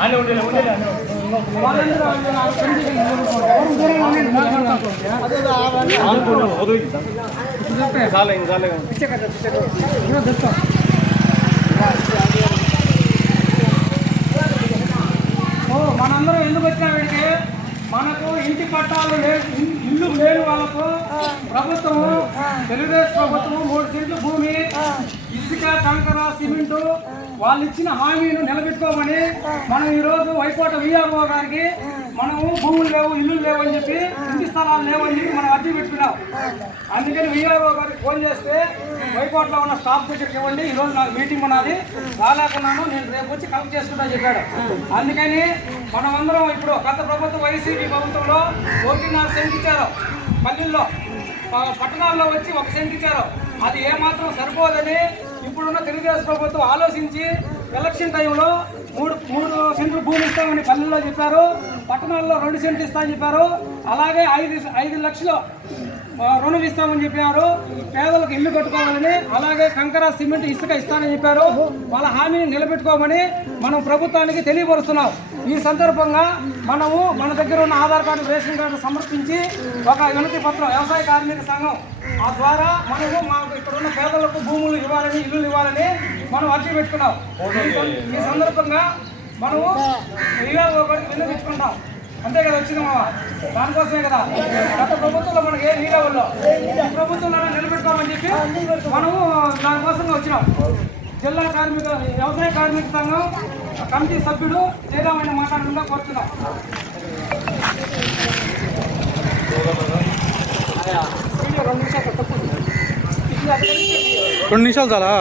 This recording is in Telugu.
మనందరం ఎందుకు వచ్చినా వీడికి మనకు ఇంటి పట్టాలు ఇల్లు లేని వాళ్ళకు ప్రభుత్వము తెలుగుదేశం ప్రభుత్వము 3 సెంట్లు భూమి ఇసుక కంకర సిమెంటు వాళ్ళు ఇచ్చిన హామీని నిలబెట్టుకోమని మనం ఈరోజు వైకోట విఆర్ఓ గారికి మనము భూములు లేవు ఇల్లు లేవు అని చెప్పి ఇంటి స్థలాలు లేవు అని చెప్పి మనం అర్జీ పెట్టుకున్నాం. అందుకని విఆర్ఓ గారికి ఫోన్ చేస్తే వైకోటలో ఉన్న స్టాఫ్ దగ్గరికి ఇవ్వండి, ఈరోజు నాకు మీటింగ్ ఉన్నది రాలేకున్నాను, నేను రేపు వచ్చి కలెక్ట్ చేసుకుంటా చెప్పాడు. అందుకని మనమందరం ఇప్పుడు గత ప్రభుత్వం వైసీపీ ప్రభుత్వంలో 1.5 సెంట్ ఇచ్చారు, పల్లెల్లో పట్టణాల్లో వచ్చి 1 సెంట్ ఇచ్చారు. అది ఏమాత్రం సరిపోదని ఇప్పుడున్న తెలుగుదేశం ప్రభుత్వం ఆలోచించి ఎలక్షన్ టైంలో 3 సెంట్లు భూమి ఇస్తామని పల్లెల్లో చెప్పారు, పట్టణాల్లో 2 సెంట్లు ఇస్తామని చెప్పారు. అలాగే 5 లక్షలు రుణం ఇస్తామని చెప్పారు, పేదలకు ఇల్లు కట్టుకోవాలని. అలాగే కంకర సిమెంట్ ఇసుక ఇస్తానని చెప్పారు. వాళ్ళ హామీని నిలబెట్టుకోమని మనం ప్రభుత్వానికి తెలియపరుస్తున్నాం. ఈ సందర్భంగా మనము మన దగ్గర ఉన్న ఆధార్ కార్డు రేషన్ కార్డు సమర్పించి ఒక వినతి పత్రం వ్యవసాయ కార్మిక సంఘం ఆ ద్వారా మనము మాకు ఇక్కడ ఉన్న పేదలకు భూములు ఇవ్వాలని ఇల్లు ఇవ్వాలని మనం అర్జీ పెట్టుకున్నాం. ఈ సందర్భంగా మనము విన్నవించుకుంటాం. అంతే కదా వచ్చింది మామ, దానికోసమే కదా గత ప్రభుత్వంలో మనకి ఏ నీడవల్లో ప్రభుత్వంలో నిలబెట్టుకోమని చెప్పి మనము దానికోసంగా వచ్చినాం. జిల్లా వ్యవసాయ కార్మిక సంఘం కమిటీ సభ్యుడు జయరామయ్య మాట్లాడకుండా కోరుతున్నాం. 2 నిమిషాలు చాలా.